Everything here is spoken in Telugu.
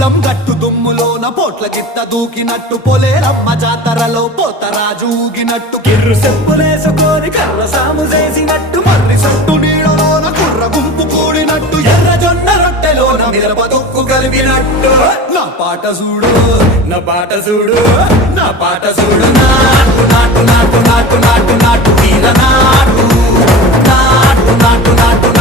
పొలం గట్టు దుమ్ములోన పోట్ల గిత్త దూకినట్టు పొలేరమ్మ జాతరలో పోతరాజు ఊగినట్టు కిర్రు చెప్పులేసుకొని కర్ర సాము చేసినట్టు మర్రి సట్టు నీడలోన కుర్ర గుంపు కూడినట్టు ఎర్ర జొన్న రొట్టెలోన మిరప దొక్కు కలిపినట్టు నా పాట చూడు నా పాట చూడు నా పాట చూడు నాటు నాటు నాటు నాటు నాటు నాటు వీర నాటు నాటు నాటు నాటు